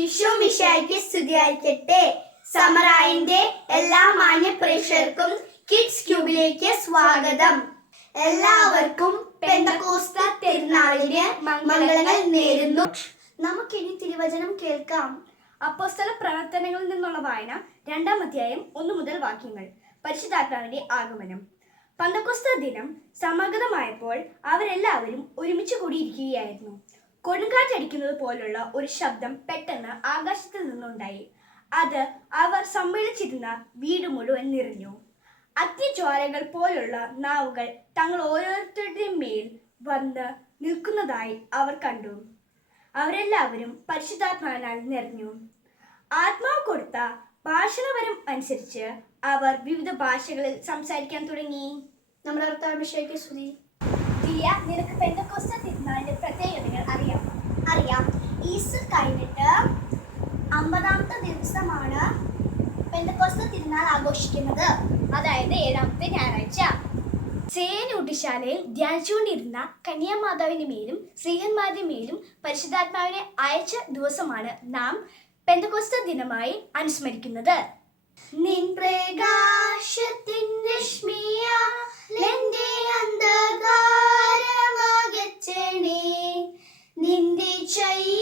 ഈശോ മിശിഹായ്ക്ക് സ്തുതിയായിരിക്കട്ടെ. സമറായിന്റെ എല്ലാ മാന്യ പ്രേക്ഷകർക്കും കിഡ്സ് ക്യൂബിലേക്ക് സ്വാഗതം. എല്ലാവർക്കും പെന്തക്കോസ്ത തിരുനാളിന്റെ മംഗളങ്ങൾ നേരുന്നു. നമുക്കിനി തിരുവചനം കേൾക്കാം. അപ്പോസ്തല പ്രവർത്തനങ്ങളിൽ നിന്നുള്ള വായന 2-ാം അധ്യായം 1 മുതൽ വാക്യങ്ങൾ. പരിശുദ്ധാത്മാവിന്റെ ആഗമനം. പെന്തക്കോസ്ത ദിനം സമാഗതമായപ്പോൾ അവരെല്ലാവരും ഒരുമിച്ച് കൂടിയിരിക്കുകയായിരുന്നു. കൊടുങ്കാറ്റടിക്കുന്നത് പോലുള്ള ഒരു ശബ്ദം പെട്ടെന്ന് ആകാശത്തിൽ നിന്നുണ്ടായി. അത് അവർ സമ്മേളിച്ചിരുന്ന വീട് മുഴുവൻ നിറഞ്ഞു. അഗ്നിജ്വാലകൾ പോലുള്ള നാവുകൾ തങ്ങൾ ഓരോരുത്തരുടെയും മേൽ വന്ന് നിൽക്കുന്നതായി അവർ കണ്ടു. അവരെല്ലാവരും പരിശുദ്ധാത്മാവിനാൽ നിറഞ്ഞു. ആത്മാവ് കൊടുത്ത ഭാഷണവരം അനുസരിച്ച് അവർ വിവിധ ഭാഷകളിൽ സംസാരിക്കാൻ തുടങ്ങി. നമ്മുടെ കർത്താവിന്റെ സ്തുതി. ദിയ, നിനക്ക് പെന്തക്കോസ്ത തിരുനാളിന്റെ പ്രത്യേകതകൾ അറിയാം. ഈസ്റ്റർ കഴിഞ്ഞിട്ട് 50ാമത്തെ ദിവസമാണ് പെന്തക്കോസ്ത തിരുനാൾ ആഘോഷിക്കുന്നത്. അതായത് 7ാമത്തെ ഞായറാഴ്ച. സേനൂട്ടിശാലയിൽ ധ്യാനിച്ചുകൊണ്ടിരുന്ന കന്യാമാതാവിന്റെ മേലും ശ്രീഹന്മാരുടെ മേലും പരിശുദ്ധാത്മാവിനെ അയച്ച ദിവസമാണ് നാം പെന്തക്കോസ്ത ദിനമായി അനുസ്മരിക്കുന്നത്. നിൻ പ്രകാശത്തിൻ രശ്മിയാലെന്റെ അന്ധകാരമകറ്റണേ, നിന്റെ ചൈതന്യം